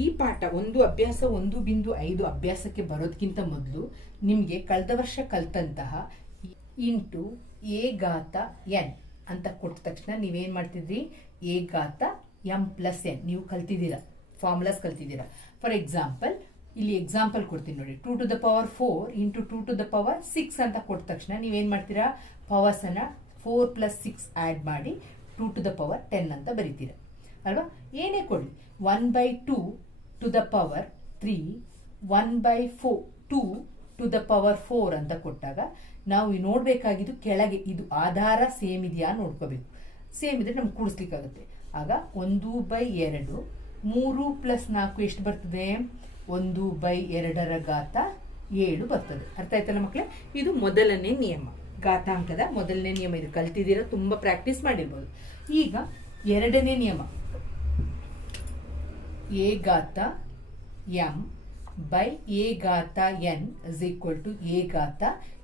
ಈ ಪಾಠ ಒಂದು ಅಭ್ಯಾಸ, ಒಂದು ಬಿಂದು ಐದು ಅಭ್ಯಾಸಕ್ಕೆ ಬರೋದಕ್ಕಿಂತ ಮೊದಲು ನಿಮಗೆ ಕಳೆದ ವರ್ಷ ಕಲ್ತಂತಹ ಇಂಟು ಎ ಗಾತ ಎನ್ ಅಂತ ಕೊಟ್ಟ ತಕ್ಷಣ ನೀವೇನು ಮಾಡ್ತಿದ್ರಿ? ಎ ಗಾತ ಎಂ ಪ್ಲಸ್ ಎನ್. ನೀವು ಕಲ್ತಿದ್ದೀರ ಫಾರ್ಮುಲಾಸ್ ಕಲ್ತಿದ್ದೀರ. ಫಾರ್ ಎಕ್ಸಾಂಪಲ್ ಇಲ್ಲಿ ಎಕ್ಸಾಂಪಲ್ ಕೊಡ್ತೀನಿ ನೋಡಿ. Two to the power four into two to the power six ಅಂತ ಕೊಟ್ಟ ತಕ್ಷಣ ನೀವೇನು ಮಾಡ್ತೀರಾ? ಪವರ್ಸನ್ನು ಫೋರ್ ಪ್ಲಸ್ ಸಿಕ್ಸ್ ಆ್ಯಡ್ ಮಾಡಿ two to the power ten ಅಂತ ಬರೀತೀರಾ. ಅಲ್ವಾ? ಏನೇ ಕೊಡಲಿ. One by two to the power three one by flow two to the power four ಅಂತ ಕೊಟ್ಟಾಗ ನಾವು ನೋಡಬೇಕಾಗಿದ್ದು ಕೆಳಗೆ ಇದು ಆಧಾರ ಸೇಮ್ ಇದೆಯಾ ನೋಡ್ಕೋಬೇಕು. ಸೇಮ್ ಇದ್ರೆ ನಮ್ಗೆ ಕೂಡಿಸ್ಲಿಕ್ಕಾಗುತ್ತೆ. ಆಗ ಒಂದು ಬೈ ಎರಡು, ಮೂರು ಪ್ಲಸ್ ನಾಲ್ಕು ಎಷ್ಟು ಬರ್ತದೆ? ಒಂದು ಬೈ ಎರಡರ ಘಾತ ಏಳು ಬರ್ತದೆ. ಅರ್ಥ ಆಯ್ತಲ್ಲ ಮಕ್ಕಳೇ ಇದು ಮೊದಲನೇ ನಿಯಮ. ಘಾತಾಂಕದ ಮೊದಲನೇ ನಿಯಮ ಇದು ಕಲ್ತಿದ್ದೀರಾ, ತುಂಬ ಪ್ರಾಕ್ಟೀಸ್ ಮಾಡಿರ್ಬೋದು. ಈಗ ಎರಡನೇ ನಿಯಮ. ಎ ಗಾತ M by A ಗಾತ n is equal to a ಗಾತ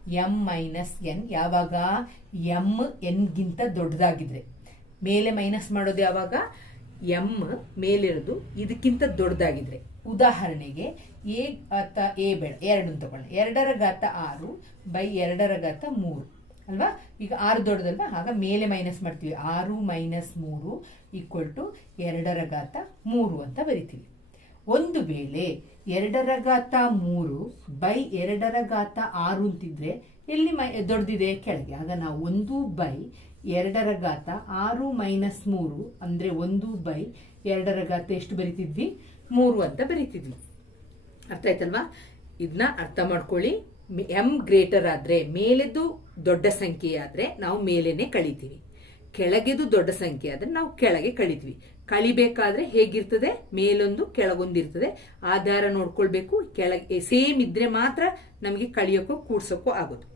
M minus N. ಯಾವಾಗ? ಎಂ ಎನ್ಗಿಂತ ದೊಡ್ಡದಾಗಿದ್ರೆ. ಮೇಲೆ ಮೈನಸ್ ಮಾಡೋದು ಯಾವಾಗ? ಎಂ ಮೇಲಿರೋದು ಇದಕ್ಕಿಂತ ದೊಡ್ಡದಾಗಿದ್ರೆ. ಉದಾಹರಣೆಗೆ ಎ ಗಾತ ಎ ಬೇಡ, ಎರಡನ್ನು ತಗೊಳ್ಳಿ. ಎರಡರ ಘಾತ ಆರು ಬೈ ಎರಡರ ಘಾತ ಮೂರು. ಅಲ್ವಾ? ಈಗ ಆರು ದೊಡ್ಡದಲ್ವಾ ಆಗ ಮೇಲೆ ಮೈನಸ್ ಮಾಡ್ತೀವಿ. ಆರು ಮೈನಸ್ ಮೂರು ಈಕ್ವಲ್ ಟು ಎರಡರ ಘಾತ ಮೂರು ಅಂತ ಬರಿತೀವಿ. ಒಂದು ವೇಳೆ ಎರಡರ ಘಾತ ಮೂರು ಬೈ ಎರಡರ ಘಾತ ಆರು ಅಂತಿದ್ರೆ ಎಲ್ಲಿ ಮೈ, ದೊಡ್ಡದಿದೆ ಕೆಳಗೆ. ಆಗ ನಾವು ಒಂದು ಬೈ ಎರಡರ ಘಾತ ಆರು ಮೈನಸ್ ಮೂರು ಅಂದರೆ ಒಂದು ಬೈ ಎರಡರ ಘಾತ ಎಷ್ಟು ಬರಿತಿದ್ವಿ? ಮೂರು ಅಂತ ಬರಿತಿದ್ವಿ. ಅರ್ಥ ಆಯ್ತಲ್ವಾ? ಇದನ್ನ ಅರ್ಥ ಮಾಡ್ಕೊಳ್ಳಿ. ಎಂ ಗ್ರೇಟರ್ ಆದರೆ ಮೇಲೆದು ದೊಡ್ಡ ಸಂಖ್ಯೆ ಆದರೆ ನಾವು ಮೇಲೇನೆ ಕಳಿತೀವಿ. ಕೆಳಗೆದು ದೊಡ್ಡ ಸಂಖ್ಯೆ ಆದರೆ ನಾವು ಕೆಳಗೆ ಕಳಿತೀವಿ. ಕಳಿಬೇಕಾದ್ರೆ ಹೇಗಿರ್ತದೆ? ಮೇಲೊಂದು, ಕೆಳಗೊಂದು ಇರ್ತದೆ. ಆಧಾರ ನೋಡ್ಕೊಳ್ಬೇಕು. ಕೆಳಗೆ ಸೇಮ್ ಇದ್ರೆ ಮಾತ್ರ ನಮಗೆ ಕಳಿಯೋಕ್ಕೋ ಕೂಡ್ಸೋಕ್ಕೋ ಆಗೋದು.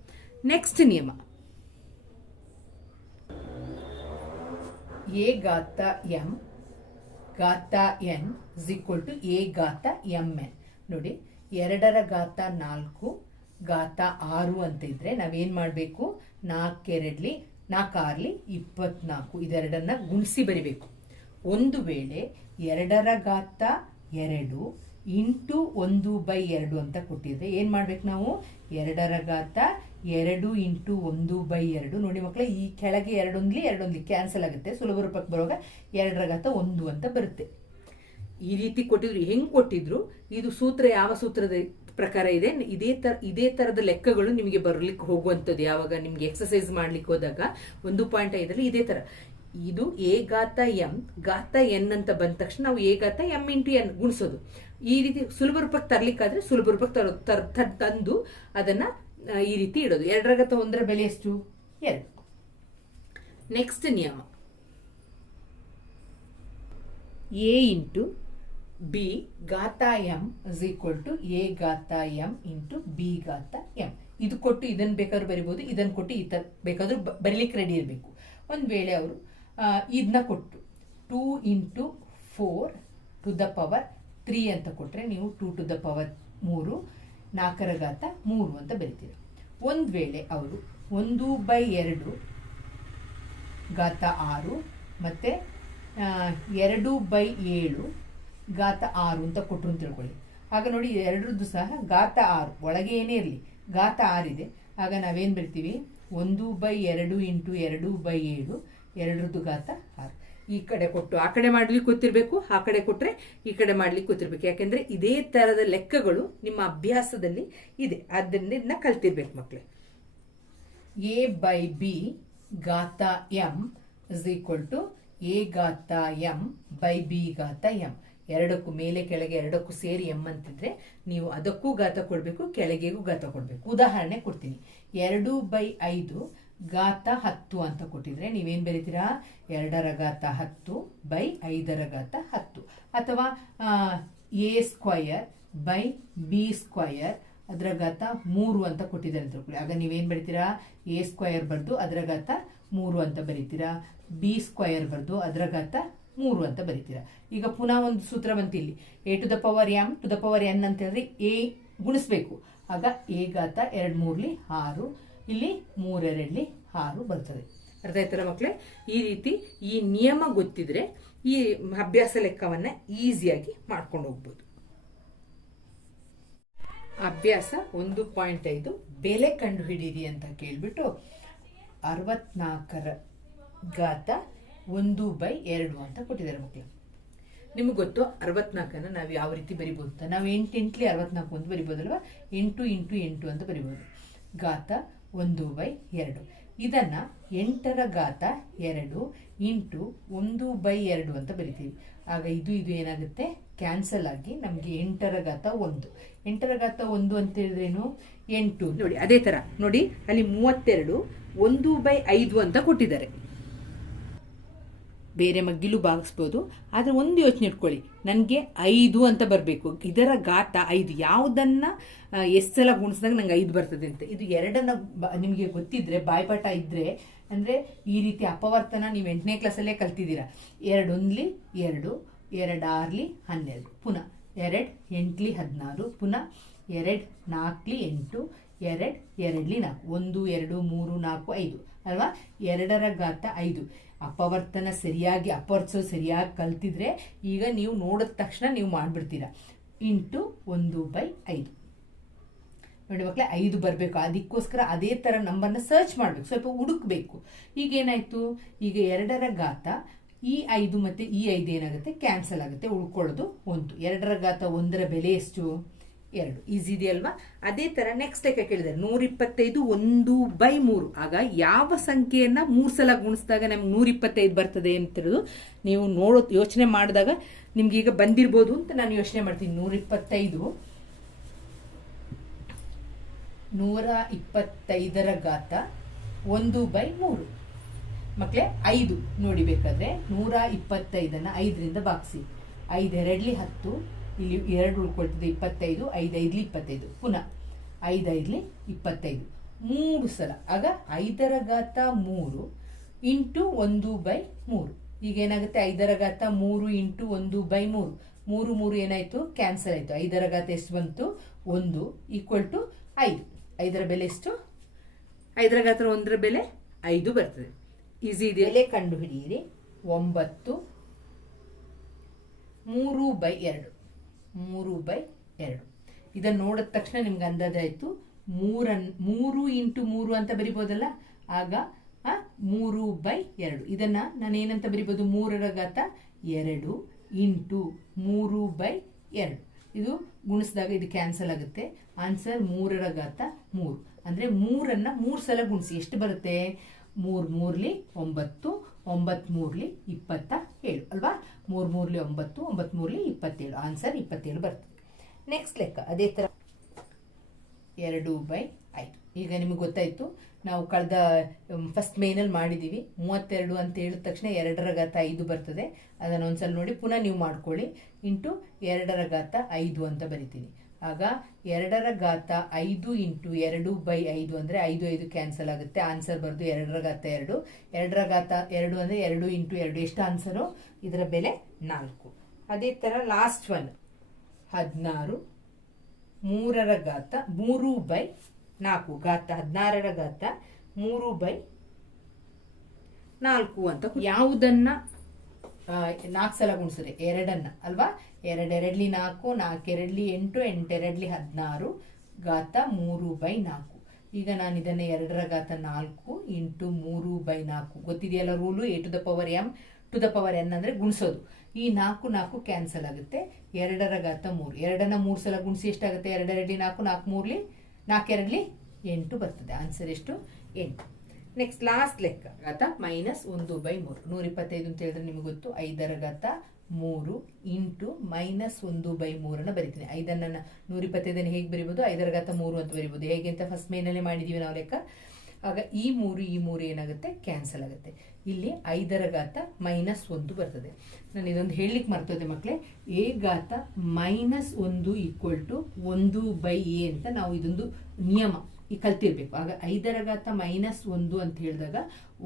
ನೆಕ್ಸ್ಟ್ ನಿಯಮ. ಎ ಗಾತ M ಗಾತ n is equal to a ಗಾತ M N ನೋಡಿ, ಎರಡರ ಗಾತ ನಾಲ್ಕು ಘಾತ ಆರು ಅಂತ ಇದ್ರೆ ನಾವೇನ್ ಮಾಡಬೇಕು? ನಾಲ್ಕೆರಡ್ಲಿ ನಾಲ್ಕಾರ್ಲಿ ಇಪ್ಪತ್ನಾಲ್ಕು. ಇದೆರಡನ್ನ ಗುಣಿಸಿ ಬರಿಬೇಕು. ಒಂದು ವೇಳೆ ಎರಡರ ಘಾತ ಎರಡು ಇಂಟು ಒಂದು ಬೈ ಎರಡು ಅಂತ ಕೊಟ್ಟಿದ್ರೆ ಏನು ಮಾಡ್ಬೇಕು ನಾವು? ಎರಡರ ಘಾತ ಎರಡು ಇಂಟು ಒಂದು ಬೈ ಎರಡು. ನೋಡಿ ಮಕ್ಕಳೇ ಈ ಕೆಳಗೆ ಎರಡೊಂದ್ಲಿ ಎರಡೊಂದ್ಲಿ ಕ್ಯಾನ್ಸಲ್ ಆಗುತ್ತೆ. ಸುಲಭ ರೂಪಕ್ಕೆ ಬರುವಾಗ ಎರಡರ ಘಾತ ಒಂದು ಅಂತ ಬರುತ್ತೆ. ಈ ರೀತಿ ಕೊಟ್ಟಿದ್ರು, ಹೆಂಗೆ ಕೊಟ್ಟಿದ್ರು? ಇದು ಸೂತ್ರ ಯಾವ ಸೂತ್ರದ ಪ್ರಕಾರ ಇದೆ. ಇದೇ ತರ, ಇದೇ ತರದ ಲೆಕ್ಕಗಳು ನಿಮಗೆ ಬರ್ಲಿಕ್ಕೆ ಹೋಗುವಂಥದ್ದು. ಯಾವಾಗ ನಿಮ್ಗೆ ಎಕ್ಸಸೈಸ್ ಮಾಡ್ಲಿಕ್ಕೆ ಹೋದಾಗ ಒಂದು ಪಾಯಿಂಟ್ ಐದರಲ್ಲಿ ಇದೇ ತರ. ಇದು ಎ ಗಾತ ಎಂ ಗಾತ ಎನ್ ಅಂತ ಬಂದ ತಕ್ಷಣ ನಾವು ಎ ಗಾತ ಎಂ ಇಂಟು ಎನ್ ಗುಣಿಸೋದು. ಈ ರೀತಿ ಸುಲಭ ರೂಪಕ್ಕೆ ತರ್ಲಿಕ್ಕಾದ್ರೆ ಸುಲಭ ರೂಪಕ್ಕೆ ತರ, ತರ್ ತಂದು ಅದನ್ನ ಈ ರೀತಿ ಇಡೋದು. ಎರಡರ ಘಾತ ಒಂದರ ಬೆಲೆ ಎಷ್ಟು? ಎರಡು. ನೆಕ್ಸ್ಟ್ ನಿಯಮ. A into B ಗಾತ m is equal to a ಗಾತ M into B ಗಾತ ಎಂ ಇದು ಕೊಟ್ಟು ಇದನ್ನು ಬೇಕಾದ್ರೂ ಬರಿಬೋದು, ಇದನ್ನು ಕೊಟ್ಟು ಈ ಥರ ಬೇಕಾದ್ರೂ ಬರೀಲಿಕ್ಕೆ ರೆಡಿ ಇರಬೇಕು. ಒಂದು ವೇಳೆ ಅವರು ಇದನ್ನ ಕೊಟ್ಟು two into four to the power three ಅಂತ ಕೊಟ್ಟರೆ ನೀವು ಟೂ ಟು ದ ಪವರ್ ಮೂರು, ನಾಲ್ಕರ ಘಾತ ಮೂರು ಅಂತ ಬರಿತೀರ. ಒಂದು ವೇಳೆ ಅವರು ಒಂದು ಬೈ ಎರಡು ಘಾತ ಆರು ಮತ್ತು ಎರಡು ಬೈ ಏಳು ಘಾತ ಆರು ಅಂತ ಕೊಟ್ಟರು ಅಂತ ತಿಳ್ಕೊಳ್ಳಿ. ಆಗ ನೋಡಿ ಎರಡರದ್ದು ಸಹ ಘಾತ ಆರು ಒಳಗೆ ಏನೇ ಇರಲಿ. ಘಾತ ಆರಿದೆ. ಆಗ ನಾವೇನು ಬರ್ತೀವಿ? ಒಂದು ಬೈ ಎರಡು ಇಂಟು ಎರಡು ಬೈ ಏಳು, ಎರಡರದ್ದು ಘಾತ ಆರು. ಈ ಕಡೆ ಕೊಟ್ಟು ಆ ಕಡೆ ಮಾಡ್ಲಿಕ್ಕೆ ಗೊತ್ತಿರಬೇಕು, ಆ ಕಡೆ ಕೊಟ್ಟರೆ ಈ ಕಡೆ ಮಾಡ್ಲಿಕ್ಕೆ ಗೊತ್ತಿರಬೇಕು. ಯಾಕೆಂದರೆ ಇದೇ ಥರದ ಲೆಕ್ಕಗಳು ನಿಮ್ಮ ಅಭ್ಯಾಸದಲ್ಲಿ ಇದೆ. ಆದ್ದರಿಂದ ಇದನ್ನ ಕಲ್ತಿರ್ಬೇಕು ಮಕ್ಕಳೇ ಎ ಬೈ ಬಿ ಘಾತ m is equal to a ಘಾತ ಎಂ ಬೈ ಬಿ ಘಾತ ಎಂ. ಎರಡಕ್ಕೂ ಮೇಲೆ ಕೆಳಗೆ ಎರಡಕ್ಕೂ ಸೇರಿ ಎಂ ಅಂತಿದ್ರೆ ನೀವು ಅದಕ್ಕೂ ಘಾತ ಕೊಡಬೇಕು, ಕೆಳಗೆಗೂ ಘಾತ ಕೊಡಬೇಕು. ಉದಾಹರಣೆ ಕೊಡ್ತೀನಿ. ಎರಡು ಬೈ ಐದು ಘಾತ ಹತ್ತು ಅಂತ ಕೊಟ್ಟಿದ್ರೆ ನೀವೇನು ಬರೀತೀರಾ? ಎರಡರ ಘಾತ ಹತ್ತು ಬೈ ಐದರ ಘಾತ ಹತ್ತು. ಅಥವಾ a square by b square ಅದರ ಘಾತ ಮೂರು ಅಂತ ಕೊಟ್ಟಿದ್ದಾರೆ ಅಂತ ಆಗ ನೀವೇನು ಬರೀತೀರಾ? ಎ ಸ್ಕ್ವಯರ್ ಬರೆದು ಅದರ ಘಾತ ಮೂರು ಅಂತ ಬರೀತೀರಾ. ಬಿ ಸ್ಕ್ವಯರ್ ಬರೆದು ಅದರ ಘಾತ ಮೂರು ಅಂತ ಬರೀತೀರಾ. ಈಗ ಪುನಃ ಒಂದು ಸೂತ್ರ ಬಂತು ಇಲ್ಲಿ. A to the power m to the power n ಅಂತ ಹೇಳಿದ್ರೆ ಎ ಗುಣಿಸ್ಬೇಕು. ಆಗ ಎ ಗಾತ ಎರಡು ಮೂರ್ಲಿ ಆರು, ಇಲ್ಲಿ ಮೂರೆರಡ್ಲಿ ಆರು ಬರ್ತದೆ. ಅರ್ಥ ಆಯ್ತಲ್ಲ ಮಕ್ಕಳೇ ಈ ರೀತಿ ಈ ನಿಯಮ ಗೊತ್ತಿದ್ರೆ ಈ ಅಭ್ಯಾಸ ಲೆಕ್ಕವನ್ನ ಈಸಿಯಾಗಿ ಮಾಡ್ಕೊಂಡು ಹೋಗ್ಬೋದು. ಅಭ್ಯಾಸ ಒಂದು ಪಾಯಿಂಟ್ ಐದು, ಬೆಲೆ ಕಂಡುಹಿಡೀರಿ ಅಂತ ಕೇಳಿಬಿಟ್ಟು ಅರವತ್ನಾಲ್ಕರ ಘಾತ ಒಂದು ಬೈ ಎರಡು ಅಂತ ಕೊಟ್ಟಿದ್ದಾರೆ ಮಕ್ಕಳು ನಿಮಗೆ ಗೊತ್ತು, ಅರವತ್ನಾಲ್ಕನ್ನು ನಾವು ಯಾವ ರೀತಿ ಬರಿಬೋದು ಅಂತ. ನಾವು ಎಂಟು ಎಂಟ್ಲಿ ಅರವತ್ನಾಲ್ಕು ಅಂತ ಬರಿಬೋದಲ್ವಾ? ಎಂಟು ಇಂಟು ಎಂಟು ಅಂತ ಬರಿಬೋದು. ಘಾತ ಒಂದು ಬೈ ಎರಡು. ಇದನ್ನು ಎಂಟರ ಘಾತ ಎರಡು ಇಂಟು ಒಂದು ಬೈ ಎರಡು ಅಂತ ಬರಿತೀವಿ. ಆಗ ಇದು ಇದು ಏನಾಗುತ್ತೆ? ಕ್ಯಾನ್ಸಲ್ ಆಗಿ ನಮಗೆ ಎಂಟರ ಘಾತ ಒಂದು. ಎಂಟರ ಘಾತ ಒಂದು ಅಂತ ಹೇಳಿದ್ರೇನು? ಎಂಟು. ನೋಡಿ, ಅದೇ ತರ. ನೋಡಿ, ಅಲ್ಲಿ ಮೂವತ್ತೆರಡು, ಒಂದು ಬೈ ಐದು ಅಂತ ಕೊಟ್ಟಿದ್ದಾರೆ. ಬೇರೆ ಮಗ್ಗಿಲು ಭಾಗಿಸ್ಬೋದು. ಆದರೆ ಒಂದು ಯೋಚನೆ ಇಟ್ಕೊಳ್ಳಿ. ನನಗೆ ಐದು ಅಂತ ಬರಬೇಕು. ಇದರ ಗಾತ ಐದು. ಯಾವುದನ್ನು ಎಷ್ಟು ಸಲ ಗುಣಿಸಿದಾಗ ನಂಗೆ ಐದು ಬರ್ತದೆ ಅಂತ. ಇದು ಎರಡನ್ನ ನಿಮಗೆ ಗೊತ್ತಿದ್ರೆ, ಬಾಯ್ಪಾಠ ಇದ್ದರೆ ಅಂದರೆ ಈ ರೀತಿ ಅಪವರ್ತನ ನೀವು ಎಂಟನೇ ಕ್ಲಾಸಲ್ಲೇ ಕಲ್ತಿದ್ದೀರಾ. ಎರಡು ಒಂದ್ಲಿ ಎರಡು ಎರಡು ಆರ್ಲಿ ಹನ್ನೆರಡು. ಪುನಃ ಎರಡು ಎಂಟ್ಲಿ ಹದಿನಾರು. ಪುನಃ ಎರಡು ನಾಲ್ಕಲಿ ಎಂಟು ಎರಡು, ಎರಡ್ಲಿ ನಾಲ್ಕು. ಒಂದು, ಎರಡು, ಮೂರು, ನಾಲ್ಕು, ಐದು. ಅಲ್ವಾ? ಎರಡರ ಘಾತ ಐದು. ಅಪವರ್ತನ ಸರಿಯಾಗಿ ಅಪವರ್ತಿಸೋ ಸರಿಯಾಗಿ ಕಲ್ತಿದ್ರೆ ಈಗ ನೀವು ನೋಡಿದ ತಕ್ಷಣ ನೀವು ಮಾಡಿಬಿಡ್ತೀರಾ. ಇಂಟು ಒಂದು ಬೈ ಐದು. ನೋಡಿ ಮಕ್ಕಳೇ ಐದು ಬರಬೇಕು. ಅದಕ್ಕೋಸ್ಕರ ಅದೇ ಥರ ನಂಬರ್ನ ಸರ್ಚ್ ಮಾಡಬೇಕು. ಸ್ವಲ್ಪ ಹುಡುಕ್ಬೇಕು. ಈಗ ಏನಾಯಿತು? ಈಗ ಎರಡರ ಘಾತ ಈ ಐದು ಮತ್ತು ಈ ಐದು ಏನಾಗುತ್ತೆ? ಕ್ಯಾನ್ಸಲ್ ಆಗುತ್ತೆ. ಉಳ್ಕೊಳ್ಳೋದು ಒಂದು. ಎರಡರ ಘಾತ ಒಂದರ ಬೆಲೆ ಎಷ್ಟು? ಎರಡು. ಈಸಿ ಇದೆಯಲ್ವಾ ಅದೇ ತರ ನೆಕ್ಸ್ಟ್ ಲೆಕ್ಕ ಕೇಳಿದ್ದಾರೆ. ನೂರಿಪ್ಪತ್ತೈದು ಒಂದು ಬೈ ಮೂರು. ಆಗ ಯಾವ ಸಂಖ್ಯೆಯನ್ನು ಮೂರು ಸಲ ಗುಣಿಸಿದಾಗ ನಮ್ಗೆ ನೂರಿಪ್ಪತ್ತೈದು ಬರ್ತದೆ ಅಂತಿರೋದು ನೀವು ನೋಡೋ ಯೋಚನೆ ಮಾಡಿದಾಗ ನಿಮ್ಗೆ ಈಗ ಬಂದಿರ್ಬೋದು ಅಂತ ನಾನು ಯೋಚನೆ ಮಾಡ್ತೀನಿ. ನೂರಿಪ್ಪತ್ತೈದು. ನೂರ ಇಪ್ಪತ್ತೈದರ ಘಾತ ಒಂದು ಬೈ ಮೂರು. ಮಕ್ಕಳೇ ಐದು ನೋಡಿ ಬೇಕಾದ್ರೆ. ನೂರ ಇಪ್ಪತ್ತೈದನ್ನು ಐದರಿಂದ ಬಾಗಿಸಿ ಐದು ಹತ್ತು. ಇಲ್ಲಿ ಎರಡು ಉಳ್ಕೊಳ್ತದೆ ಇಪ್ಪತ್ತೈದು ಐದೈದ್ಲಿ ಇಪ್ಪತ್ತೈದು. ಪುನಃ ಐದೈದ್ಲಿ ಇಪ್ಪತ್ತೈದು. ಮೂರು ಸಲ. ಆಗ ಐದರ ಘಾತ ಮೂರು ಇಂಟು ಒಂದು ಬೈ ಮೂರು. ಈಗ ಏನಾಗುತ್ತೆ? ಐದರ ಘಾತ ಮೂರು ಇಂಟು ಒಂದು ಬೈ ಮೂರು. ಮೂರು ಮೂರು ಏನಾಯಿತು? ಕ್ಯಾನ್ಸಲ್ ಆಯಿತು. ಐದರ ಘಾತ ಎಷ್ಟು ಬಂತು? ಒಂದು ಈಕ್ವಲ್ ಟು ಐದು. ಐದರ ಬೆಲೆ ಎಷ್ಟು? ಐದರ ಗಾತ್ರ ಒಂದರ ಬೆಲೆ ಐದು ಬರ್ತದೆ. ಈಸಿ ಇದೆ ಬೆಲೆ ಕಂಡು ಹಿಡಿಯಿರಿ ಒಂಬತ್ತು, ಮೂರು ಬೈ ಎರಡು. ಮೂರು ಬೈ ಎರಡು. ಇದನ್ನು ನೋಡಿದ ತಕ್ಷಣ ನಿಮ್ಗೆ ಅಂದಾಜಾಯಿತು ಮೂರನ್, ಮೂರು ಇಂಟು ಮೂರು ಅಂತ ಬರಿಬೋದಲ್ಲ? ಆಗ ಮೂರು ಬೈ ಎರಡು. ಇದನ್ನ ನಾನು ಏನಂತ ಬರಿಬೋದು? ಮೂರರ ಘಾತ ಎರಡು ಇಂಟು ಮೂರು ಬೈ ಎರಡು. ಇದು ಗುಣಿಸಿದಾಗ ಇದು ಕ್ಯಾನ್ಸಲ್ ಆಗುತ್ತೆ. ಆನ್ಸರ್ ಮೂರರ ಘಾತ ಮೂರು. ಅಂದರೆ ಮೂರನ್ನು ಮೂರು ಸಲ ಗುಣಿಸಿ. ಎಷ್ಟು ಬರುತ್ತೆ? ಮೂರು ಮೂರಲಿ ಒಂಬತ್ತು ಒಂಬತ್ತು ಮೂರಲಿ ಇಪ್ಪತ್ತ ಏಳು. ಅಲ್ವಾ? ಮೂರ್ ಮೂರ್ಲಿ ಒಂಬತ್ತು ಒಂಬತ್ತು ಮೂರ್ಲಿ ಇಪ್ಪತ್ತೇಳು. ಆನ್ಸರ್ ಇಪ್ಪತ್ತೇಳು ಬರ್ತದೆ. ನೆಕ್ಸ್ಟ್ ಲೆಕ್ಕ, ಅದೇ ಥರ ಎರಡು ಬೈ ಐದು. ಈಗ ನಿಮಗೆ ಗೊತ್ತಾಯ್ತು, ನಾವು ಕಳೆದ ಫಸ್ಟ್ ಮೇನಲ್ಲಿ ಮಾಡಿದ್ದೀವಿ ಮೂವತ್ತೆರಡು ಅಂತ ಹೇಳಿದ ತಕ್ಷಣ ಎರಡರ ಘಾತ ಐದು ಬರ್ತದೆ. ಅದನ್ನು ಒಂದ್ಸಲ ನೋಡಿ, ಪುನಃ ನೀವು ಮಾಡ್ಕೊಳ್ಳಿ. ಇಂಟು ಎರಡರ ಘಾತ ಐದು ಅಂತ ಬರಿತೀನಿ. ಆಗ ಎರಡರ ಘಾತ ಐದು ಇಂಟು ಎರಡು ಬೈ ಐದು ಅಂದರೆ ಐದು ಐದು ಕ್ಯಾನ್ಸಲ್ ಆಗುತ್ತೆ. ಆನ್ಸರ್ ಬರೆದು ಎರಡರ ಘಾತ ಎರಡು. ಎರಡರ ಘಾತ ಎರಡು ಅಂದರೆ ಎರಡು ಇಂಟು ಎರಡು. ಎಷ್ಟು ಆನ್ಸರು? ಇದರ ಬೆಲೆ ನಾಲ್ಕು. ಅದೇ ಥರ ಲಾಸ್ಟ್ ಒನ್ ಹದಿನಾರು. ಮೂರರ ಘಾತ ಮೂರು ಬೈ ನಾಲ್ಕು. ಘಾತ ಹದಿನಾರರ ಘಾತ ಮೂರು ಬೈ ನಾಲ್ಕು ಅಂತ ಯಾವುದನ್ನು ನಾಲ್ಕು ಸಲ ಗುಣಿಸಿದೆ ಎರಡನ್ನ, ಅಲ್ವಾ? ಎರಡೆರಡ್ಲಿ ನಾಲ್ಕು ನಾಲ್ಕೆರಡ್ಲಿ ಎಂಟು ಎಂಟೆರಡ್ಲಿ ಹದಿನಾರು ಘಾತ ಮೂರು ಬೈ ನಾಲ್ಕು. ಈಗ ನಾನು ಇದನ್ನ ಎರಡರ ಘಾತ ನಾಲ್ಕು ಇಂಟು ಮೂರು ಬೈ ನಾಲ್ಕು. ಗೊತ್ತಿದೆಯಲ್ಲ rule? A to the power m to the power n ಅಂದ್ರೆ ಗುಣಿಸೋದು. ಈ ನಾಲ್ಕು ನಾಲ್ಕು ಕ್ಯಾನ್ಸಲ್ ಆಗುತ್ತೆ. ಎರಡರ ಘಾತ ಮೂರು. ಎರಡನ್ನ ಮೂರು ಸಲ ಗುಣಿಸಿ ಎಷ್ಟಾಗುತ್ತೆ? ಎರಡೆರಡ್ಲಿ ನಾಲ್ಕು ನಾಲ್ಕು ಮೂರ್ಲಿ ನಾಲ್ಕೆರಡ್ಲಿ ಎಂಟು ಬರ್ತದೆ. ಆನ್ಸರ್ ಎಷ್ಟು? ಎಂಟು. ನೆಕ್ಸ್ಟ್ ಲಾಸ್ಟ್ ಲೆಕ್ಕ. ಘಾತ ಮೈನಸ್ ಒಂದು ಬೈ ಮೂರು. ನೂರ ಇಪ್ಪತ್ತೈದು ಅಂತ ಹೇಳಿದ್ರೆ ನಿಮಗೆ ಗೊತ್ತು. ಐದರ ಘಾತ ಮೂರು ಇಂಟು ಮೈನಸ್ ಒಂದು ಬೈ ಮೂರನ್ನು ಬರಿತೀನಿ. ಐದನ್ನ ನೂರ ಇಪ್ಪತ್ತೈದನ್ನು ಹೇಗೆ ಬರಿಬೋದು? ಐದರ ಘಾತ ಮೂರು ಅಂತ ಬರಿಬೋದು. ಹೇಗೆ ಅಂತ ಫಸ್ಟ್ ಮೇನಲ್ಲೇ ಮಾಡಿದೀವಿ ನಾವು ಲೆಕ್ಕ. ಆಗ ಈ ಮೂರು ಈ ಮೂರು ಏನಾಗುತ್ತೆ? ಕ್ಯಾನ್ಸಲ್ ಆಗುತ್ತೆ. ಇಲ್ಲಿ ಐದರ ಘಾತ ಮೈನಸ್ ಒಂದು ಬರ್ತದೆ. ನಾನು ಇದೊಂದು ಹೇಳಲಿಕ್ಕೆ ಮರ್ತದೆ ಮಕ್ಕಳೇ ಎ ಘಾತ ಮೈನಸ್ ಒಂದು ಈಕ್ವಲ್ ಟು ಒಂದು ಬೈ ಎ ಅಂತ ನಾವು ಇದೊಂದು ನಿಯಮ. ಈ ಕಲ್ತಿರ್ಬೇಕು. ಆಗ ಐದರ ಘಾತ ಮೈನಸ್ ಒಂದು ಅಂತ ಹೇಳಿದಾಗ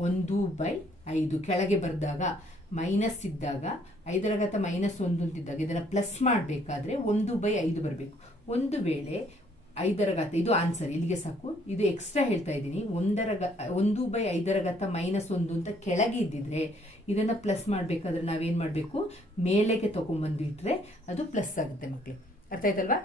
ಒಂದು ಬೈ ಐದು. ಕೆಳಗೆ ಬರೆದಾಗ ಮೈನಸ್ ಇದ್ದಾಗ ಐದರ ಘಾತ ಮೈನಸ್ ಒಂದು ಅಂತಿದ್ದಾಗ ಇದನ್ನು ಪ್ಲಸ್ ಮಾಡಬೇಕಾದ್ರೆ ಒಂದು ಬೈ ಐದು ಬರಬೇಕು. ಒಂದು ವೇಳೆ ಐದರ ಘಾತ ಇದು ಆನ್ಸರ್ ಇಲ್ಲಿಗೆ ಸಾಕು. ಇದು ಎಕ್ಸ್ಟ್ರಾ ಹೇಳ್ತಾ ಇದ್ದೀನಿ. ಒಂದರ ಒಂದು ಬೈ ಐದರ ಘಾತ ಮೈನಸ್ ಒಂದು ಅಂತ ಕೆಳಗೆ ಇದ್ದಿದ್ರೆ ಇದನ್ನು ಪ್ಲಸ್ ಮಾಡಬೇಕಾದ್ರೆ ನಾವೇನು ಮಾಡಬೇಕು? ಮೇಲೆಗೆ ತೊಗೊಂಬಂದು ಅದು ಪ್ಲಸ್ ಆಗುತ್ತೆ ಮಕ್ಕಳು ಅರ್ಥ ಆಯ್ತಲ್ವಾ?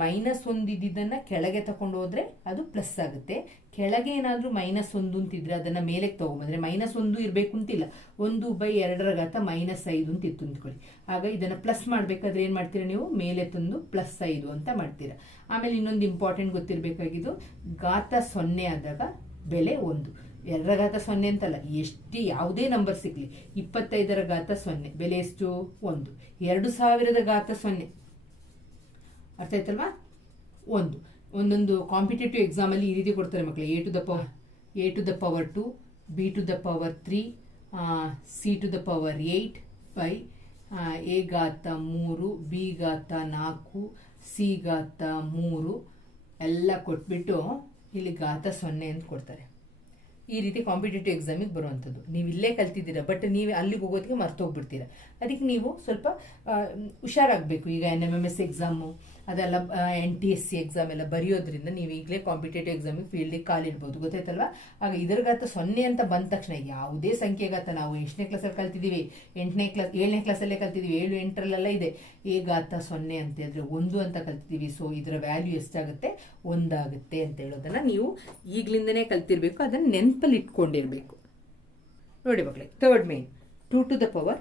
ಮೈನಸ್ ಒಂದು ಇದ್ದಿದ್ದನ್ನ ಕೆಳಗೆ ತಗೊಂಡು ಹೋದರೆ ಅದು ಪ್ಲಸ್ ಆಗುತ್ತೆ. ಕೆಳಗೆ ಏನಾದರೂ ಮೈನಸ್ ಒಂದು ಅಂತಿದ್ರೆ ಅದನ್ನು ಮೇಲೆ ತಗೊಂಬಂದ್ರೆ ಮೈನಸ್ ಒಂದು ಇರಬೇಕು ಅಂತಿಲ್ಲ. ಒಂದು ಬೈ ಎರಡರ ಘಾತ ಮೈನಸ್ ಐದು ಅಂತ ಇತ್ತು ಅಂದ್ಕೊಳ್ಳಿ. ಆಗ ಇದನ್ನು ಪ್ಲಸ್ ಮಾಡಬೇಕಾದ್ರೆ ಏನು ಮಾಡ್ತೀರಾ ನೀವು? ಮೇಲೆ ತಂದು ಪ್ಲಸ್ ಐದು ಅಂತ ಮಾಡ್ತೀರಾ. ಆಮೇಲೆ ಇನ್ನೊಂದು ಇಂಪಾರ್ಟೆಂಟ್ ಗೊತ್ತಿರಬೇಕಾಗಿದ್ದು, ಘಾತ ಸೊನ್ನೆ ಆದಾಗ ಬೆಲೆ ಒಂದು. ಎರಡರ ಘಾತ ಸೊನ್ನೆ ಅಂತಲ್ಲ, ಎಷ್ಟು ಯಾವುದೇ ನಂಬರ್ ಸಿಗಲಿ. ಇಪ್ಪತ್ತೈದರ ಘಾತ ಸೊನ್ನೆ, ಬೆಲೆ ಎಷ್ಟು? ಒಂದು. ಎರಡು ಸಾವಿರದ ಘಾತ ಸೊನ್ನೆ. ಅರ್ಥ ಆಯ್ತಲ್ವಾ? ಒಂದು. ಒಂದೊಂದು ಕಾಂಪಿಟೇಟಿವ್ ಎಕ್ಸಾಮಲ್ಲಿ ಈ ರೀತಿ ಕೊಡ್ತಾರೆ ಮಕ್ಕಳು a to the power a to the power two b to the power three c to the power eight by a ಗಾತ ಮೂರು ಬಿ ಗಾತ ನಾಲ್ಕು ಸಿ ಗಾತ ಮೂರು, ಎಲ್ಲ ಕೊಟ್ಬಿಟ್ಟು ಇಲ್ಲಿ ಗಾತ ಸೊನ್ನೆ ಅಂತ ಕೊಡ್ತಾರೆ. ಈ ರೀತಿ ಕಾಂಪಿಟೇಟಿವ್ ಎಕ್ಸಾಮಿಗೆ ಬರುವಂಥದ್ದು. ನೀವು ಇಲ್ಲೇ ಕಲ್ತಿದ್ದೀರಾ ಬಟ್ ನೀವು ಅಲ್ಲಿಗೆ ಹೋಗೋದಕ್ಕೆ ಮರ್ತೋಗ್ಬಿಡ್ತೀರಾ. ಅದಕ್ಕೆ ನೀವು ಸ್ವಲ್ಪ ಹುಷಾರಾಗಬೇಕು. ಈಗ N M M S exam ಅದೆಲ್ಲ N T S C exam ಎಲ್ಲ ಬರೆಯೋದ್ರಿಂದ ನೀವು ಈಗಲೇ ಕಾಂಪಿಟೇಟಿವ್ ಎಕ್ಸಾಮಿಗೆ ಫೀಲ್ಡಿಗೆ ಕಾಲಿಡ್ಬೋದು. ಗೊತ್ತಾಯ್ತಲ್ವಾ? ಆಗ ಇದರ ಘಾತ ಸೊನ್ನೆ ಅಂತ ಬಂದ ತಕ್ಷಣ ಯಾವುದೇ ಸಂಖ್ಯೆ ಘಾತ ನಾವು ಎಷ್ಟನೇ ಕ್ಲಾಸಲ್ಲಿ ಕಲ್ತಿದ್ದೀವಿ, ಎಂಟನೇ ಕ್ಲಾಸ್ ಏಳನೇ ಕ್ಲಾಸಲ್ಲೇ ಕಲ್ತಿದ್ದೀವಿ, ಏಳು, ಎಂಟರಲ್ಲೆಲ್ಲ ಇದೆ. ಈ ಘಾತ ಸೊನ್ನೆ ಅಂತ ಹೇಳಿದ್ರೆ ಒಂದು ಅಂತ ಕಲ್ತಿದ್ದೀವಿ. ಸೊ ಇದರ ವ್ಯಾಲ್ಯೂ ಎಷ್ಟಾಗುತ್ತೆ? ಒಂದಾಗುತ್ತೆ ಅಂತ ಹೇಳೋದನ್ನು ನೀವು ಈಗಲಿಂದನೇ ಕಲ್ತಿರ್ಬೇಕು. ಅದನ್ನು ನೆನಪಲ್ಲಿ ಇಟ್ಕೊಂಡಿರಬೇಕು. ನೋಡಿ ಮಕ್ಕಳೇ third main two to the power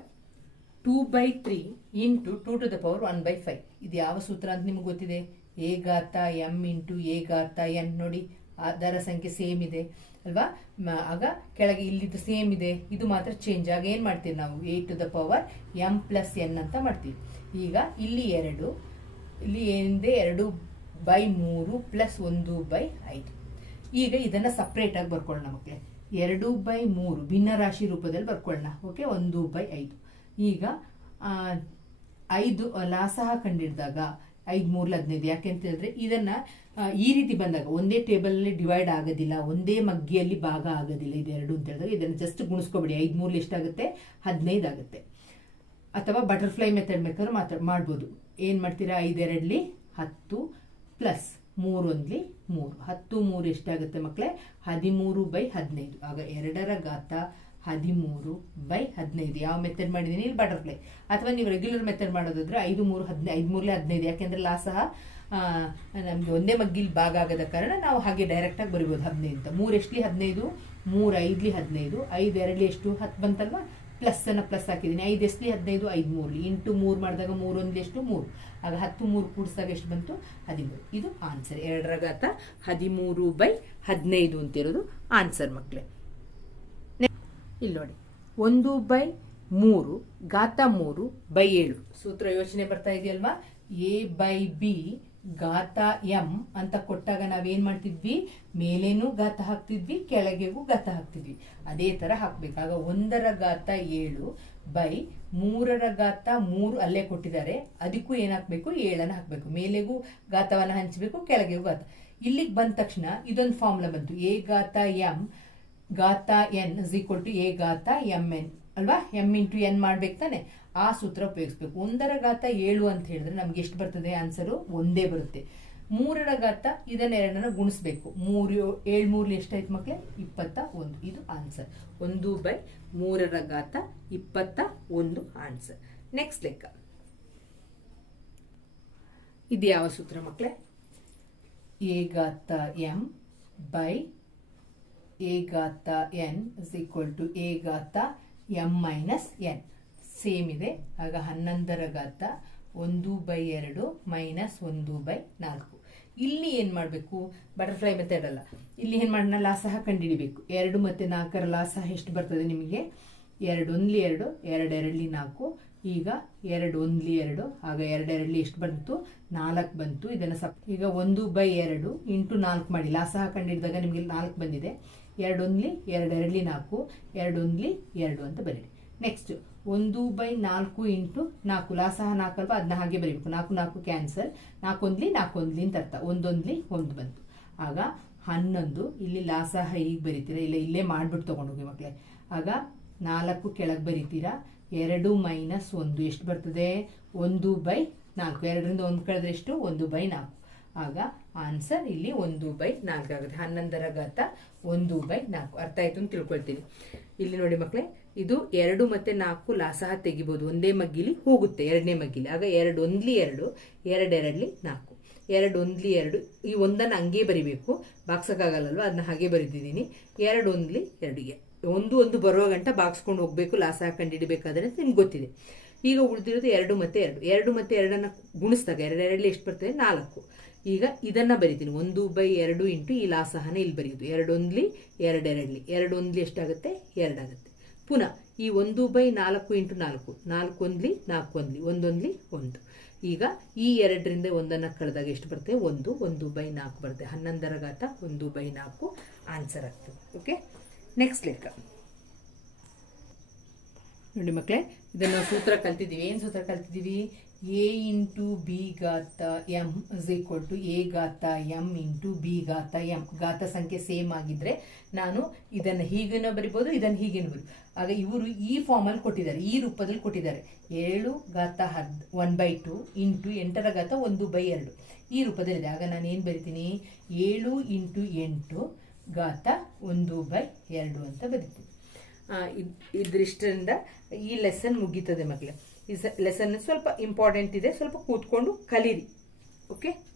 two by three into two to the power one by five ಇದು ಯಾವ ಸೂತ್ರ ಅಂತ ನಿಮ್ಗೆ ಗೊತ್ತಿದೆ? ಎ ಗಾತ ಎಂ ಇಂಟು ಎ ಗಾತ ಎನ್. ನೋಡಿ ಅದರ ಸಂಖ್ಯೆ ಸೇಮ್ ಇದೆ, ಅಲ್ವಾ? ಆಗ ಕೆಳಗೆ ಇಲ್ಲಿದ್ದು ಸೇಮ್ ಇದೆ. ಇದು ಮಾತ್ರ ಚೇಂಜ್ ಆಗ ಏನು ಮಾಡ್ತೀವಿ ನಾವು? A to the power m plus n ಅಂತ ಮಾಡ್ತೀವಿ. ಈಗ ಇಲ್ಲಿ ಎರಡು, ಇಲ್ಲಿ ಏನಿದೆ? ಎರಡು ಬೈ ಮೂರು ಪ್ಲಸ್ ಒಂದು ಬೈ ಐದು. ಈಗ ಇದನ್ನ ಸಪ್ರೇಟಾಗಿ ಬರ್ಕೊಳ್ಳೋಣ ಮಕ್ಕಳೇ. ಎರಡು ಬೈ ಮೂರು ಭಿನ್ನ ರಾಶಿ ರೂಪದಲ್ಲಿ ಬರ್ಕೊಳ್ಳೋಣ. ಓಕೆ ಒಂದು ಬೈ ಐದು. ಈಗ ಐದು ಲಾಸಹ ಕಂಡಿಡಿದಾಗ, ಐದು ಮೂರ್ಲ ಹದಿನೈದು, ಯಾಕೆ ಅಂತ ಹೇಳಿದ್ರೆ ಇದನ್ನ ಈ ರೀತಿ ಬಂದಾಗ ಒಂದೇ ಟೇಬಲ್ ಅಲ್ಲಿ ಡಿವೈಡ್ ಆಗೋದಿಲ್ಲ, ಒಂದೇ ಮಗ್ಗಿಯಲ್ಲಿ ಭಾಗ ಆಗೋದಿಲ್ಲ, ಇದೆರಡು ಅಂತ ಹೇಳಿದಾಗ ಇದನ್ನ ಜಸ್ಟ್ ಗುಣಿಸ್ಕೊಬಿಡಿ, ಐದು ಮೂರ್ಲಿ ಎಷ್ಟಾಗುತ್ತೆ? ಹದಿನೈದು ಆಗುತ್ತೆ. ಅಥವಾ ಬಟರ್ಫ್ಲೈ ಮೆಥಡ್ ಬೇಕಾದ್ರೂ ಮಾತ್ರ ಮಾಡ್ಬೋದು. ಏನು ಮಾಡ್ತೀರಾ? ಐದೆರಡ್ಲಿ ಹತ್ತು ಪ್ಲಸ್ ಮೂರೊಂದ್ಲಿ ಮೂರು. ಹತ್ತು ಮೂರು ಎಷ್ಟಾಗುತ್ತೆ ಮಕ್ಕಳೇ ಹದಿಮೂರು ಬೈ ಹದಿನೈದು. ಆಗ ಎರಡರ ಘಾತ ಹದಿಮೂರು ಬೈ ಹದಿನೈದು. ಯಾವ ಮೆಥಡ್ ಮಾಡಿದ್ದೀನಿ ಇಲ್ಲಿ ಬಟರ್ಫ್ಲೈ ಅಥವಾ ನೀವು ರೆಗ್ಯುಲರ್ ಮೆಥಡ್ ಮಾಡೋದಾದ್ರೆ ಐದು, ಮೂರು ಹದಿನೈದು ಐದು, ಮೂರಲೇ ಹದಿನೈದು. ಯಾಕೆಂದ್ರೆ ಲಾ ಸಹ ನಮಗೆ ಒಂದೇ ಮಗ್ಗಿಲ್ ಭಾಗ ಆಗದ ಕಾರಣ ನಾವು ಹಾಗೆ ಡೈರೆಕ್ಟಾಗಿ ಬರಿಬೋದು ಹದಿನೈದು ಅಂತ. ಮೂರು ಎಷ್ಟಲಿ ಹದಿನೈದು? ಮೂರು ಐದ್ಲಿ ಹದಿನೈದು. ಐದು ಎರಡ್ಲಿ ಎಷ್ಟು? ಹತ್ತು ಬಂತಲ್ವ? ಪ್ಲಸ್ಸನ್ನು ಪ್ಲಸ್ ಹಾಕಿದ್ದೀನಿ ಐದು ಎಷ್ಟಲಿ ಹದಿನೈದು? ಐದು ಮೂರಲಿ. ಇಂಟು ಮೂರು ಮಾಡಿದಾಗ ಮೂರು ಒಂದು ಎಷ್ಟು? ಮೂರು. ಆಗ ಹತ್ತು, ಮೂರು ಕೂಡಿಸಿದಾಗ ಎಷ್ಟು ಬಂತು? ಹದಿಮೂರು. ಇದು ಆನ್ಸರ್ ಎರಡರ ಘಾತ ಹದಿಮೂರು ಬೈ ಹದಿನೈದು ಅಂತಿರೋದು ಆನ್ಸರ್ ಮಕ್ಕಳೇ ಇಲ್ಲಿ ನೋಡಿ. ಒಂದು ಬೈ ಮೂರು ಘಾತ ಮೂರು ಬೈ ಏಳು. ಸೂತ್ರ ಯೋಚನೆ ಬರ್ತಾ ಇದೆಯಲ್ವಾ? ಎ ಬೈ ಬಿ ಘಾತ ಎಂ ಅಂತ ಕೊಟ್ಟಾಗ ನಾವೇನ್ ಮಾಡ್ತಿದ್ವಿ? ಮೇಲೇನು ಘಾತ ಹಾಕ್ತಿದ್ವಿ, ಕೆಳಗೆಗೂ ಘಾತ ಹಾಕ್ತಿದ್ವಿ. ಅದೇ ತರ ಹಾಕ್ಬೇಕಾಗ ಒಂದರ ಘಾತ ಏಳು ಬೈ ಮೂರರ ಘಾತ ಮೂರು ಅಲ್ಲೇ ಕೊಟ್ಟಿದ್ದಾರೆ. ಅದಕ್ಕೂ ಏನ್ ಹಾಕ್ಬೇಕು? ಏಳನ್ನ ಹಾಕ್ಬೇಕು. ಮೇಲೆಗೂ ಘಾತವನ್ನ ಹಂಚಬೇಕು, ಕೆಳಗೆಗೂ ಘಾತ. ಇಲ್ಲಿಗೆ ಬಂದ ತಕ್ಷಣ ಇದೊಂದು ಫಾರ್ಮುಲಾ ಬಂತು. ಎ ಘಾತ ಎಂ ಘಾತ n is equal to a ಘಾತ ಎಂ ಎನ್ ಅಲ್ವಾ? ಎಂ ಇಂಟು ಎನ್ ಮಾಡ್ಬೇಕು ತಾನೆ. ಆ ಸೂತ್ರ ಉಪಯೋಗಿಸ್ಬೇಕು. ಒಂದರ ಘಾತ ಏಳು ಅಂತ ಹೇಳಿದ್ರೆ ನಮ್ಗೆ ಎಷ್ಟು ಬರ್ತದೆ ಆನ್ಸರು ಒಂದೇ ಬರುತ್ತೆ. ಮೂರರ ಘಾತ ಇದನ್ನ ಎರಡನ್ನ ಗುಣಿಸ್ಬೇಕು. ಮೂರು, ಏಳು ಮೂರಲ್ಲಿ ಎಷ್ಟಾಯ್ತು ಮಕ್ಕಳೇ ಇಪ್ಪತ್ತ ಒಂದು. ಇದು ಆನ್ಸರ್ ಒಂದು ಬೈ ಮೂರರ ಘಾತ ಇಪ್ಪತ್ತ ಒಂದು ಆನ್ಸರ್ ನೆಕ್ಸ್ಟ್ ಲೆಕ್ಕ. ಇದು ಯಾವ ಸೂತ್ರ ಮಕ್ಕಳೇ ಎ ಗಾತ M by A ಗಾತ n is equal to a ಗಾತ M minus n same ಇದೆ. ಆಗ ಹನ್ನೊಂದರ ಘಾತ ಒಂದು ಬೈ ಎರಡು ಮೈನಸ್ ಒಂದು ಬೈ ನಾಲ್ಕು. ಇಲ್ಲಿ ಏನು ಮಾಡಬೇಕು? ಬಟರ್ಫ್ಲೈ ಮೆಥಡ್ ಅಲ್ಲ. ಇಲ್ಲಿ ಏನು ಮಾಡೋಣ ಲಾಸಹ ಕಂಡುಹಿಡಿಬೇಕು. ಎರಡು ಮತ್ತು ನಾಲ್ಕರ ಲಾಸಹ ಎಷ್ಟು ಬರ್ತದೆ ನಿಮಗೆ? ಎರಡು ಒಂದ್ಲಿ ಎರಡು ಎರಡು ಎರಡ್ಲಿ ನಾಲ್ಕು. ಈಗ ಎರಡು, ಒಂದ್ಲಿ ಎರಡು, ಆಗ ಎರಡೆರಡ್ಲಿ ಎಷ್ಟು ಬಂತು? ನಾಲ್ಕು ಬಂತು. ಇದನ್ನು ಸಪ್, ಈಗ ಒಂದು ಬೈ ಎರಡು ಇಂಟು ನಾಲ್ಕು ಮಾಡಿ. ಲಾಸ ಕಂಡಿಡಿದಾಗ ನಿಮಗೆ ನಾಲ್ಕು ಬಂದಿದೆ. ಎರಡೊಂದ್ಲಿ ಎರಡೆರಡ್ಲಿ ನಾಲ್ಕು ಎರಡೊಂದ್ಲಿ ಎರಡು ಅಂತ ಬರೀರಿ. ನೆಕ್ಸ್ಟ್ ಒಂದು ಬೈ ನಾಲ್ಕು ಇಂಟು ನಾಲ್ಕು. ಲಾಸಹ ನಾಲ್ಕಲ್ವಾ ಅದನ್ನ ಹಾಗೆ ಬರೀಬೇಕು. ನಾಲ್ಕು ನಾಲ್ಕು ಕ್ಯಾನ್ಸಲ್. ನಾಲ್ಕೊಂದ್ಲಿ ನಾಲ್ಕೊಂದ್ಲಿ ಅಂತ ಅರ್ಥ. ಒಂದೊಂದ್ಲಿ ಒಂದು ಬಂತು. ಆಗ ಹನ್ನೊಂದು, ಇಲ್ಲಿ ಲಾಸಹ ಹೀಗೆ ಬರೀತೀರಾ? ಇಲ್ಲ ಇಲ್ಲೇ ಮಾಡ್ಬಿಟ್ಟು ತೊಗೊಂಡೋಗಿ ಮಕ್ಕಳೇ ಆಗ ನಾಲ್ಕು ಕೆಳಗೆ ಬರೀತೀರಾ? ಎರಡು ಮೈನಸ್ ಒಂದು. ಎಷ್ಟು ಬರ್ತದೆ? ಒಂದು ಬೈ ನಾಲ್ಕು. ಎರಡರಿಂದ ಒಂದು ಕಳೆದ್ರೆ ಎಷ್ಟು? ಒಂದು ಬೈ ನಾಲ್ಕು. ಆಗ ಆನ್ಸರ್ ಇಲ್ಲಿ ಒಂದು ಬೈ ನಾಲ್ಕು ಆಗುತ್ತೆ. ಹನ್ನೊಂದರ ಘಾತ ಒಂದು ಬೈ ನಾಲ್ಕು. ಅರ್ಥ ಆಯಿತು ಅಂತ ತಿಳ್ಕೊಳ್ತೀನಿ. ಇಲ್ಲಿ ನೋಡಿ ಮಕ್ಕಳೇ, ಇದು ಎರಡು ಮತ್ತೆ ನಾಲ್ಕು ಲಾಸಹ ತೆಗಿಬೋದು. ಒಂದೇ ಮಗ್ಗಿಲಿ ಹೋಗುತ್ತೆ, ಎರಡನೇ ಮಗ್ಗಿಲಿ. ಆಗ ಎರಡು ಒಂದ್ಲಿ ಎರಡು ಎರಡೆರಡ್ಲಿ ನಾಲ್ಕು. ಎರಡು ಒಂದ್ಲಿ ಎರಡು, ಈ ಒಂದನ್ನು ಹಂಗೆ ಬರಿಬೇಕು. ಬಾಕ್ಸಕ್ಕಾಗಲ್ಲಲ್ವ? ಅದನ್ನ ಹಾಗೆ ಬರೆದಿದ್ದೀನಿ. ಎರಡು ಒಂದ್ಲಿ ಎರಡಿಗೆ. ಒಂದು ಒಂದು ಬರೋ ಗಂಟ ಬಾಗಿಸ್ಕೊಂಡು ಹೋಗ್ಬೇಕು, ಲಾಸ ಹಾಕೊಂಡು ನಿಮ್ಗೆ ಗೊತ್ತಿದೆ. ಈಗ ಉಳಿದಿರೋದು ಎರಡು ಮತ್ತೆ ಎರಡು. ಎರಡು ಮತ್ತೆ ಎರಡನ್ನು ಗುಣಿಸಿದಾಗ ಎರಡು, ಎರಡಲ್ಲಿ ಎಷ್ಟು ಬರ್ತದೆ? ನಾಲ್ಕು. ಈಗ ಇದನ್ನ ಬರಿತೀನಿ. ಒಂದು ಬೈ ಎರಡು ಇಂಟು ಈ ಲಾಸಹನ ಇಲ್ಲಿ ಬರೆಯೋದು ಎರಡೊಂದ್ಲಿ ಎರಡೆರಡ್ಲಿ ಎರಡೊಂದ್ಲಿ ಎಷ್ಟಾಗುತ್ತೆ? ಎರಡಾಗುತ್ತೆ. ಪುನಃ ಈ ಒಂದು ಬೈ ನಾಲ್ಕು ಇಂಟು ನಾಲ್ಕು. ನಾಲ್ಕು ಒಂದ್ಲಿ ನಾಲ್ಕು ಒಂದ್ಲಿ ಒಂದೊಂದ್ಲಿ ಒಂದು. ಈಗ ಈ ಎರಡರಿಂದ ಒಂದನ್ನು ಕಳೆದಾಗ ಎಷ್ಟು ಬರ್ತದೆ? ಒಂದು. ಒಂದು ಬೈ ನಾಲ್ಕು ಬರುತ್ತೆ ಹನ್ನೊಂದರ ಘಾತ ಒಂದು ಬೈ ನಾಲ್ಕು. ಆನ್ಸರ್ ಆಗ್ತದೆ. ಓಕೆ? ನೆಕ್ಸ್ಟ್ ಲೆಕ್ಕ ನೋಡಿ ಮಕ್ಕಳೇ ಇದನ್ನು ಸೂತ್ರ ಕಲ್ತಿದ್ದೀವಿ. ಏನು ಸೂತ್ರ ಕಲ್ತಿದ್ದೀವಿ? A into B ಗಾತ m is equal to a ಗಾತ M into B ಗಾತ ಎಂ ಗಾತ ಸಂಖ್ಯೆ ಸೇಮ್ ಆಗಿದ್ರೆ ನಾನು ಇದನ್ನು ಹೀಗೇನೋ ಬರಿಬೋದು, ಇದನ್ನು ಹೀಗೇನು ಬರಿ ಆಗ ಇವರು ಈ ಫಾರ್ಮಲ್ಲಿ ಕೊಟ್ಟಿದ್ದಾರೆ, ಈ ರೂಪದಲ್ಲಿ ಕೊಟ್ಟಿದ್ದಾರೆ. ಏಳು ಗಾತ ಹದ್ ಒನ್ ಬೈ ಟು ಇಂಟು ಎಂಟರ ಗಾತ ಒಂದು ಬೈ ಎರಡು. ಈ ರೂಪದಲ್ಲಿದೆ. ಆಗ ನಾನು ಏನು ಬರಿತೀನಿ? ಏಳು ಇಂಟು ಎಂಟು ಘಾತ ಒಂದು ಬೈ ಎರಡು ಅಂತ ಬರೀತೀವಿ. ಇದು ಇದ್- ಇದ್ರಿಷ್ಟರಿಂದ ಈ ಲೆಸನ್ ಮುಗೀತದೆ ಮಕ್ಕಳು ಈ ಲೆಸನ್ ಸ್ವಲ್ಪ ಇಂಪಾರ್ಟೆಂಟ್ ಇದೆ, ಸ್ವಲ್ಪ ಕೂತ್ಕೊಂಡು ಕಲೀರಿ. ಓಕೆ